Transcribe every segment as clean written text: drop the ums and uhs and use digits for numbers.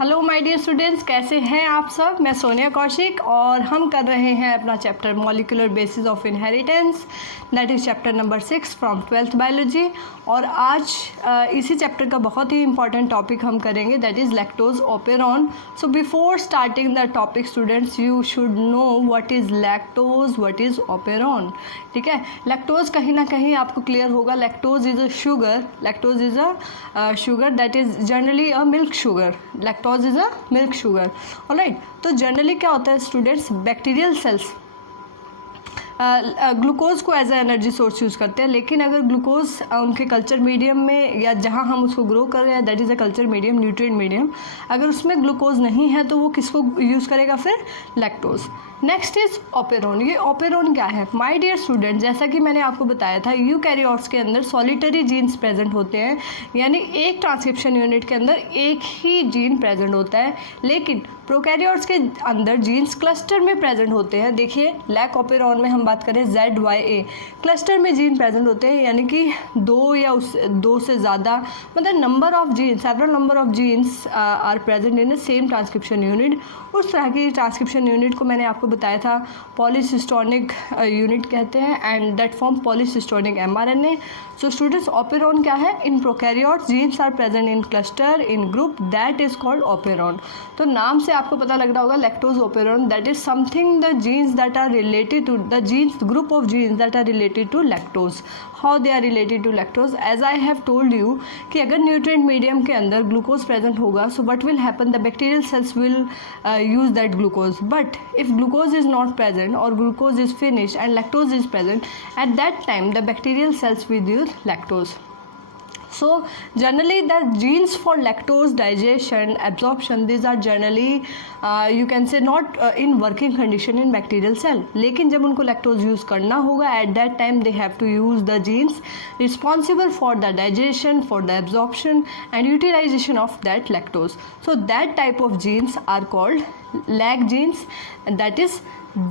Hello my dear students, कैसे हैं आप सब। मैं सोनिया कौशिक और हम कर रहे हैं अपना chapter molecular basis of inheritance, that is chapter number 6 from 12th biology. और आज इसी चैप्टर का बहुत ही इंपॉर्टेंट टॉपिक हम करेंगे, that is lactose operon. So before starting the topic students, you should know what is lactose, what is operon. ठीक है, lactose कहीं ना कहीं आपको क्लियर होगा। Lactose is a sugar, lactose is a sugar that is generally a milk sugar. Lactose is a milk sugar. Alright, तो generally क्या होता है स्टूडेंट्स, बैक्टीरियल सेल्स ग्लूकोज को as a energy source use करते हैं, लेकिन अगर ग्लूकोज उनके कल्चर मीडियम में या जहाँ हम उसको ग्रो कर रहे हैं, that is a culture medium, nutrient medium, अगर उसमें ग्लूकोज नहीं है तो वो किसको यूज़ करेगा फिर, लैक्टोज। Next is operon. ये ओपेरॉन क्या है माय डियर स्टूडेंट, जैसा कि मैंने आपको बताया था, यूकैरियोट्स के अंदर सॉलिटरी जीन्स प्रेजेंट होते हैं, यानी एक ट्रांसक्रिप्शन यूनिट के अंदर एक ही जीन प्रेजेंट होता है, लेकिन प्रोकैरियोट्स के अंदर जीन्स क्लस्टर में प्रेजेंट होते हैं। देखिए लैक ओपेरॉन में हम बात करें ZYA, क्लस्टर में जीन प्रेजेंट होते हैं, यानी कि दो से ज़्यादा, मतलब number of genes, several number of genes are present in the same transcription unit. उस तरह की ट्रांसक्रिप्शन यूनिट को मैंने आपको बताया था पॉलीसिस्टोनिक यूनिट कहते हैं, and that form polycistronic mRNA। So students, operon क्या है, in prokaryotes genes are present in cluster in group, that is called operon. तो नाम से आपको पता लग रहा होगा lactose operon, that is something the genes that are related to the genes, group of genes that are related to lactose. How they are related to lactose, as I have told you कि अगर nutrient medium के अंदर glucose present होगा, so what will happen, the bacterial cells will use that glucose. But if glucose is not present or glucose is finished and lactose is present, at that time the bacterial cells will use lactose. So generally the genes for lactose digestion, absorption, these are generally you can say not in working condition in bacterial cell, लेकिन जब उनको lactose use करना होगा, at that time they have to use the genes responsible for the digestion, for the absorption and utilization of that lactose. So that type of genes are called lag genes, and that is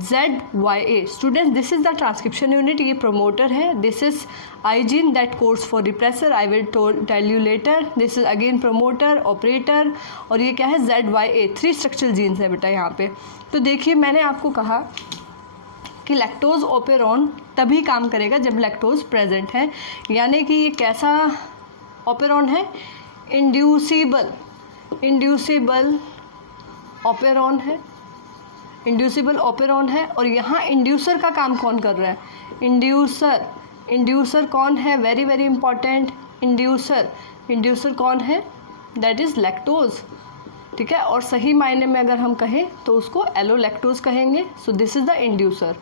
ZYA. Students, this is the transcription unit, ये promoter है, this is I gene that codes for repressor, I will tell you later. This is again promoter, operator, और ये क्या है, ZYA, 3 structural genes है बेटा यहाँ पे। तो देखिए मैंने आपको कहा कि लैक्टोज ओपेरॉन तभी काम करेगा जब लैक्टोज प्रेजेंट है, यानी कि ये कैसा ओपेरॉन है, इंड्यूसिबल ओपेरॉन है, इंड्यूसिबल ओपेरॉन है। और यहाँ इंड्यूसर का काम कौन कर रहा है, इंड्यूसर कौन है, वेरी वेरी इंपॉर्टेंट, इंड्यूसर कौन है, दैट इज़ लैक्टोज। ठीक है, और सही मायने में अगर हम कहें तो उसको एलोलैक्टोज कहेंगे। So this is the inducer.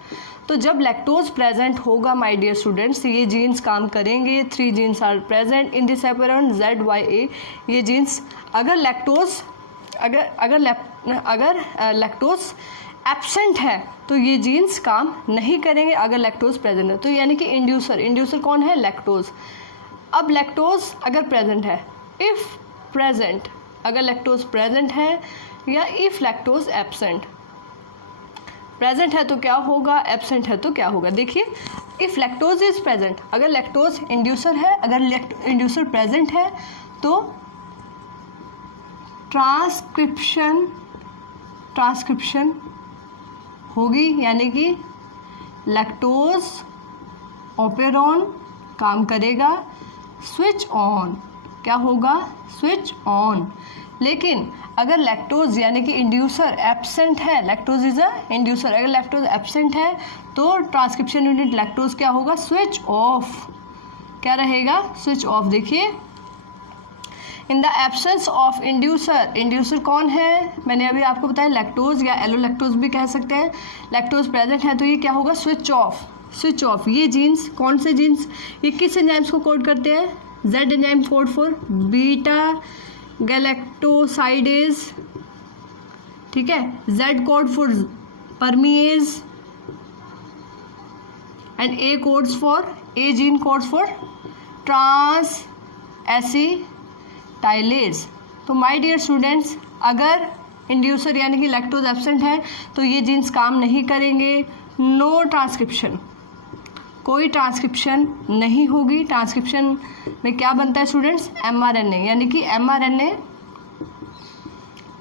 तो जब लैक्टोज प्रेजेंट होगा माय डियर स्टूडेंट्स, ये जीन्स काम करेंगे, 3 genes are present in this operon ZYA। ये जीन्स अगर लैक्टोज एब्सेंट है तो ये जीन्स काम नहीं करेंगे, अगर लैक्टोज प्रेजेंट है तो, यानी कि इंड्यूसर कौन है, लैक्टोज। अब लैक्टोज अगर प्रेजेंट है, इफ़ प्रेजेंट, अगर लैक्टोज प्रेजेंट है या इफ़ लैक्टोज एब्सेंट, प्रेजेंट है तो क्या होगा, एब्सेंट है तो क्या होगा। देखिए इफ़ लैक्टोज इज प्रेजेंट, अगर लैक्टोज इंड्यूसर है, अगर इंड्यूसर प्रेजेंट है तो ट्रांसक्रिप्शन होगी, यानी कि लैक्टोज ओपेरॉन काम करेगा, स्विच ऑन, क्या होगा, स्विच ऑन। लेकिन अगर लैक्टोज यानी कि इंड्यूसर एब्सेंट है, लैक्टोज इज अ इंड्यूसर, अगर लैक्टोज एब्सेंट है तो ट्रांसक्रिप्शन यूनिट लैक्टोज क्या होगा, स्विच ऑफ, क्या रहेगा, स्विच ऑफ। देखिए in the absence of inducer कौन है, मैंने अभी आपको बताया लैक्टोज या एलोलैक्टोज भी कह सकते हैं। लैक्टोज प्रेजेंट है तो ये क्या होगा, स्विच ऑफ। ये जीन्स कौन से जीन्स, ये किस एंजाइम्स को कोड करते हैं, Z enzyme code for beta galactosidase, ठीक है, Z code for permease and A codes for, A gene codes for trans acetylase. तो माय डियर स्टूडेंट्स, अगर इंड्यूसर यानी कि लैक्टोज एब्सेंट है तो ये जीन्स काम नहीं करेंगे, नो ट्रांसक्रिप्शन, कोई ट्रांसक्रिप्शन नहीं होगी। ट्रांसक्रिप्शन में क्या बनता है स्टूडेंट्स, mRNA, यानी कि mRNA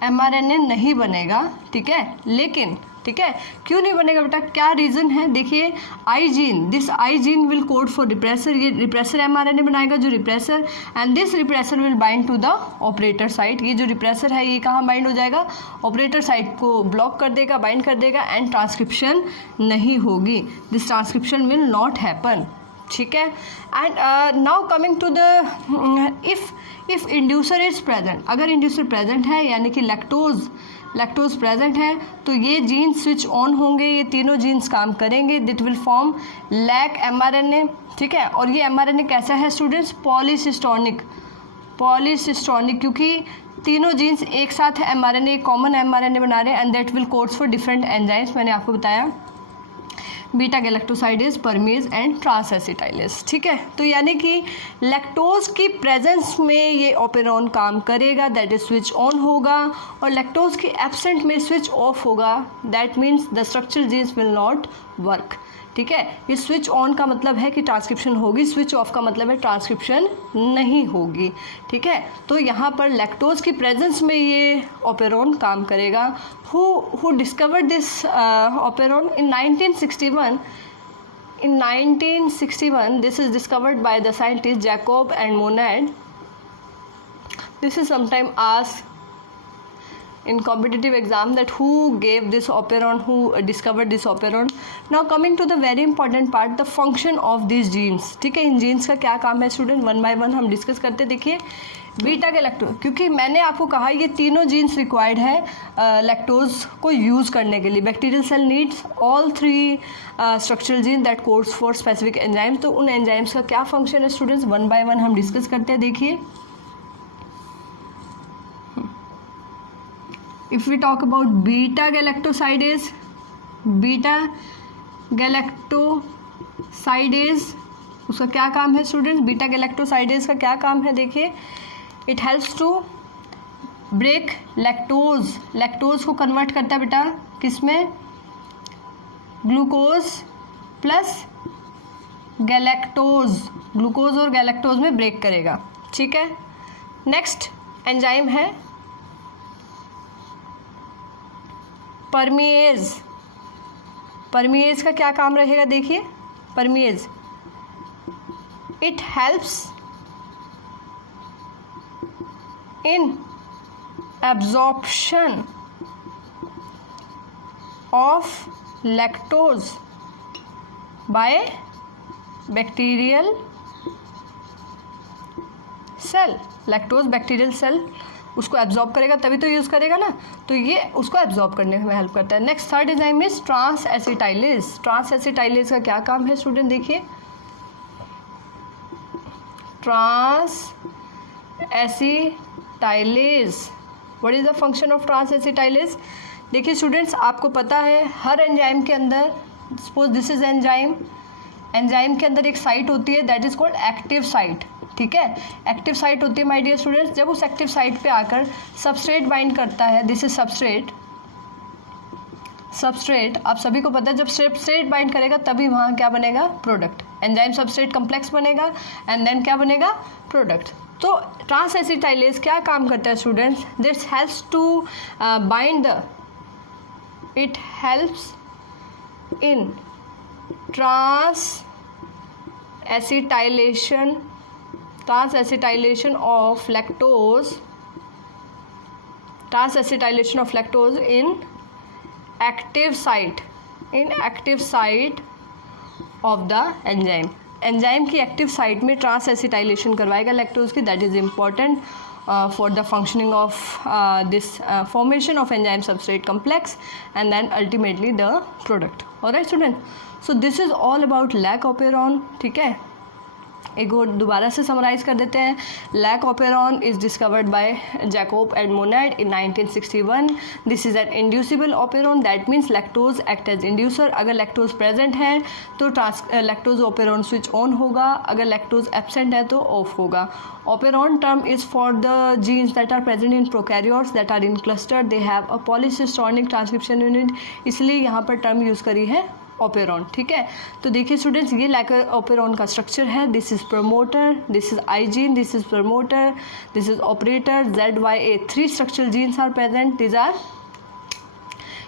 mRNA नहीं बनेगा, ठीक है। लेकिन ठीक है, क्यों नहीं बनेगा बेटा, क्या रीज़न है? देखिए I gene, this I gene will code for repressor, ये रिप्रेसर mRNA बनाएगा जो repressor, and this repressor will bind to the operator site. ये जो रिप्रेसर है ये कहाँ बाइंड हो जाएगा? ऑपरेटर साइट को ब्लॉक कर देगा, बाइंड कर देगा, एंड ट्रांसक्रिप्शन नहीं होगी, this transcription will not happen, ठीक है। And now coming to the if inducer is present, अगर इंड्यूसर प्रेजेंट है यानी कि लैक्टोज प्रेजेंट है तो ये जीन स्विच ऑन होंगे, ये तीनों जीन्स काम करेंगे, it will form lac mRNA, ठीक है। और ये mRNA कैसा है स्टूडेंट्स? पॉलीसिस्टोनिक, क्योंकि तीनों जीन्स एक साथ mRNA, कॉमन mRNA बना रहे हैं, and that will codes for different enzymes, मैंने आपको बताया, बीटा गैलेक्टोसाइडेज, परमेज एंड ट्रांसएसिटाइलेज, ठीक है। तो यानी कि लैक्टोज की प्रेजेंस में ये ऑपेरॉन काम करेगा, दैट इज स्विच ऑन होगा, और लैक्टोज की एब्सेंट में स्विच ऑफ होगा, that means the structural genes will not work, ठीक है। ये स्विच ऑन का मतलब है कि ट्रांसक्रिप्शन होगी, स्विच ऑफ का मतलब है ट्रांसक्रिप्शन नहीं होगी, ठीक है। तो यहाँ पर लैक्टोज की प्रेजेंस में ये ऑपेरॉन काम करेगा। Who discovered this operon in 1961? In 1961 this is discovered by the scientists Jacob and Monod. This is sometimes asked in competitive exam that who gave this operon, who discovered this operon. Now coming to the very important part, the function of these genes, ठीक है। इन jeans का क्या काम है student, one by one हम discuss करते। देखिए beta galactose, क्योंकि मैंने आपको कहा ये तीनों जीन्स रिक्वायर्ड है लैक्टोज को यूज़ करने के लिए। Bacterial cell needs all three structural gene that codes for specific enzyme. तो उन एंजाइम्स का क्या फंक्शन है स्टूडेंट्स, वन बाय वन हम डिस्कस करते हैं। देखिए if we talk about beta galactosidase, उसका क्या काम है स्टूडेंट्स? बीटा गैलेक्टोसाइडेज का क्या काम है? देखिए it helps to break lactose को कन्वर्ट करता है बेटा किस में? ग्लूकोज प्लस गैलेक्टोज, ग्लूकोज और गैलेक्टोज में ब्रेक करेगा, ठीक है। नेक्स्ट एंजाइम है परमिएज का क्या काम रहेगा? देखिए permease, it helps in absorption of lactose by bacterial cell. Lactose bacterial cell उसको एब्जॉर्ब करेगा तभी तो यूज़ करेगा ना, तो ये उसको एब्जॉर्ब करने में हेल्प करता है। Next third enzyme is transacetylase. Transacetylase का क्या काम है स्टूडेंट? देखिए transacetylase, what is the function of transacetylase? देखिए स्टूडेंट्स आपको पता है हर एंजाइम के अंदर, सपोज दिस इज एंजाइम के अंदर एक साइट होती है that is called active site, ठीक है। एक्टिव साइट होती है माय डियर स्टूडेंट्स, जब उस एक्टिव साइट पे आकर सबस्ट्रेट बाइंड करता है, दिस इज सबस्ट्रेट आप सभी को पता है जब सबस्ट्रेट बाइंड करेगा तभी वहाँ क्या बनेगा? प्रोडक्ट। एंजाइम सबस्ट्रेट कम्प्लेक्स बनेगा एंड देन क्या बनेगा? प्रोडक्ट। तो ट्रांसएसिटाइलेज क्या काम करता है students? This helps to bind the, it helps in transacetylation of lactose in active site of the enzyme। Enzyme की एक्टिव साइट में ट्रांसएसिटाइलेशन करवाएगा लैक्टोज की, that is important for the functioning of this formation of enzyme substrate complex and then ultimately the product। alright student, so this is all about lac operon, ठीक है। एक और दोबारा से summarise कर देते हैं। Lac operon is discovered by Jacob and Monod in 1961। This is an inducible operon, that means lactose act as inducer. अगर लैक्टोज प्रेजेंट है तो लैक्टोज ऑपेरॉन स्विच ऑन होगा, अगर लैक्टोज एब्सेंट है तो ऑफ होगा। Operon term is for the genes that are present in prokaryotes that are in cluster, they have a polycistronic transcription unit, इसलिए यहाँ पर टर्म यूज़ करी है ऑपेरॉन, ठीक है। तो देखिए स्टूडेंट्स, ये लैक ऑपेरॉन का स्ट्रक्चर है। This is promoter, this is I gene, this is promoter, this is operator, ZYA, 3 structural genes are present. These are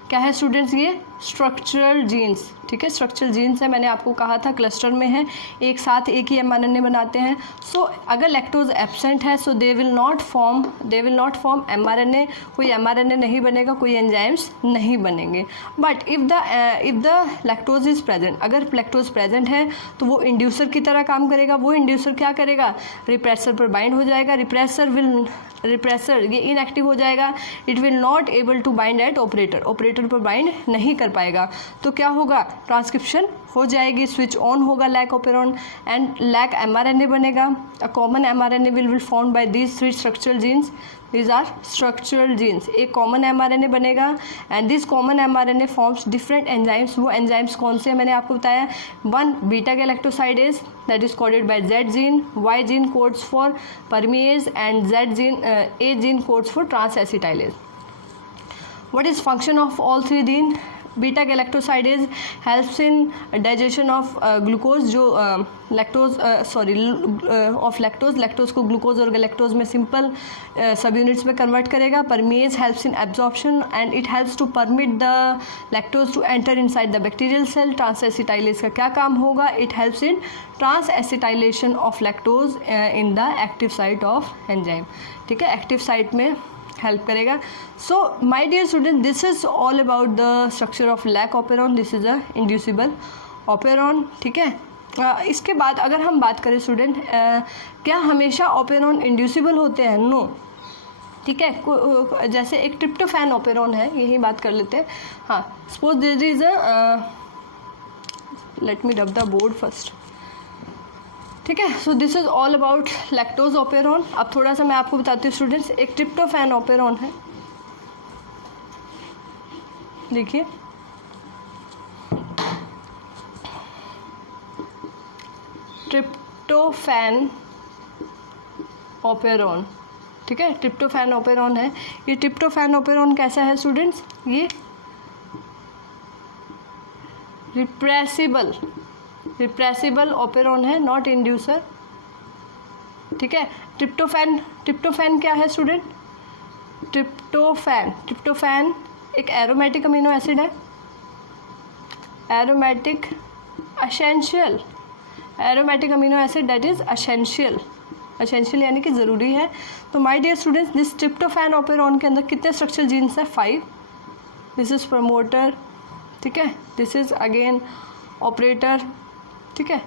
क्या है स्टूडेंट्स, ये स्ट्रक्चरल जीन्स, ठीक है। स्ट्रक्चरल जीन्स है, मैंने आपको कहा था क्लस्टर में है, एक साथ एक ही mRNA बनाते हैं। सो अगर लैक्टोज एब्सेंट है so they will not form mRNA, कोई mRNA नहीं बनेगा, कोई एंजाइम्स नहीं बनेंगे। But if the lactose is present, अगर लैक्टोज प्रेजेंट है तो वो इंड्यूसर की तरह काम करेगा। वो इंड्यूसर क्या करेगा, रिप्रेसर पर बाइंड हो जाएगा। रिप्रेसर ये इनएक्टिव हो जाएगा, it will not able to bind at operator पर बाइंड नहीं कर पाएगा। तो क्या होगा, ट्रांसक्रिप्शन हो जाएगी, स्विच ऑन होगा lac operon and lac mRNA बनेगा। A common mRNA will formed by these 3 structural genes, these are structural genes. एक कॉमन mRNA बनेगा and this common mRNA forms different enzymes. वो एंजाइम्स कौन से हैं मैंने आपको बताया, 1 beta galactosidase that is coded by Z gene, Y gene codes for परमीएज and A gene codes for transacetylase. What is function of all 3 gene? Beta galactosidase helps in digestion of glucose, जो lactose को glucose और galactose में simple subunits में convert करेगा। Permease helps in absorption and it helps to permit the lactose to enter inside the bacterial cell. Transacetylase का क्या काम होगा, it helps in transacetylation of lactose in the active site of enzyme, ठीक है, active site में help करेगा। So my dear student, this is all about the structure of lac operon. This is a inducible operon, ठीक है। इसके बाद अगर हम बात करें स्टूडेंट, क्या हमेशा ऑपेरॉन इंड्यूसिबल होते हैं? नो, ठीक है। जैसे एक ट्रिप्टोफैन ऑपेरॉन है, यही बात कर लेते हैं। हाँ, suppose there is let me rub the board first, ठीक है। So this is all about lactose operon. अब थोड़ा सा मैं आपको बताती हूँ स्टूडेंट्स, एक ट्रिप्टोफैन ऑपेरॉन है, देखिए ट्रिप्टोफैन ऑपेरॉन, ठीक है, ट्रिप्टोफैन ऑपेरॉन है। ये ट्रिप्टोफैन ऑपेरॉन कैसा है स्टूडेंट्स, ये रिप्रेसिबल ऑपेरॉन है, नॉट इंड्यूसर, ठीक है। ट्रिप्टोफैन क्या है स्टूडेंट, ट्रिप्टोफैन एक एरोमेटिक अमीनो एसिड है, aromatic amino acid that is essential यानी कि ज़रूरी है। तो my dear students, this tryptophan operon के अंदर कितने स्ट्रक्चरल जीन्स है, 5। दिस इज प्रमोटर, ठीक है, दिस इज अगेन ऑपरेटर, ठीक है।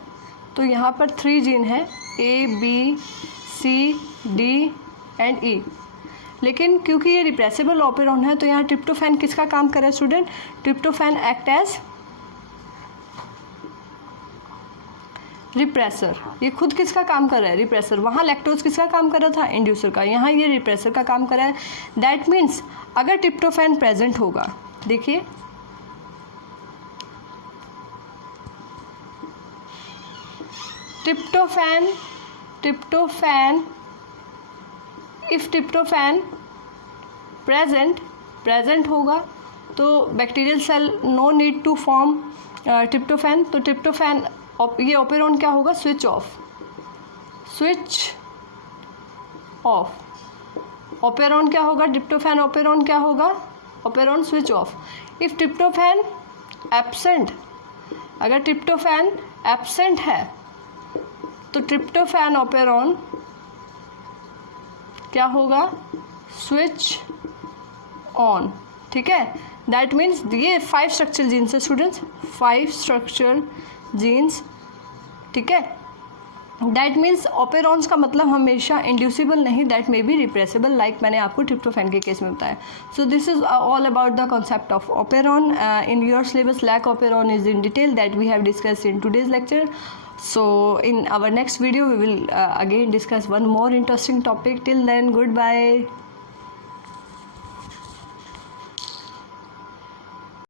तो यहाँ पर 3 जीन है, A, B, C, D and E। लेकिन क्योंकि ये रिप्रेसिबल ऑपेरॉन है तो यहाँ ट्रिप्टोफैन किसका काम कर रहा है student, tryptophan act as repressor. ये खुद किसका काम कर रहा है, रिप्रेसर। वहाँ लैक्टोज किसका काम कर रहा था, इंड्यूसर का। यहाँ ये रिप्रेसर का काम कर रहा है। दैट मीन्स अगर ट्रिप्टोफैन प्रेजेंट होगा, देखिए ट्रिप्टोफैन इफ ट्रिप्टोफैन प्रेजेंट होगा तो bacterial cell no need to form tryptophan. तो ट्रिप्टोफैन ये ऑपेरॉन क्या होगा, स्विच ऑफ। ऑपेरॉन क्या होगा, ट्रिप्टोफैन ऑपेरॉन क्या होगा, operon switch off. If tryptophan absent, अगर ट्रिप्टोफैन एब्सेंट है तो ट्रिप्टोफैन ऑपेरॉन क्या होगा, स्विच ऑन, ठीक है। दैट मीन्स ये 5 स्ट्रक्चरल जीन्स है स्टूडेंट्स, 5 स्ट्रक्चरल जीन्स, ठीक है। दैट मीन्स ऑपेरॉन्स का मतलब हमेशा इंड्यूसिबल नहीं, that may be repressible, like मैंने आपको ट्रिप्टोफैन के केस में बताया। So this is all about the concept of operon in your syllabus. Lac operon is in detail that we have discussed in today's lecture. So in our next video we will again discuss one more interesting topic. Till then, goodbye.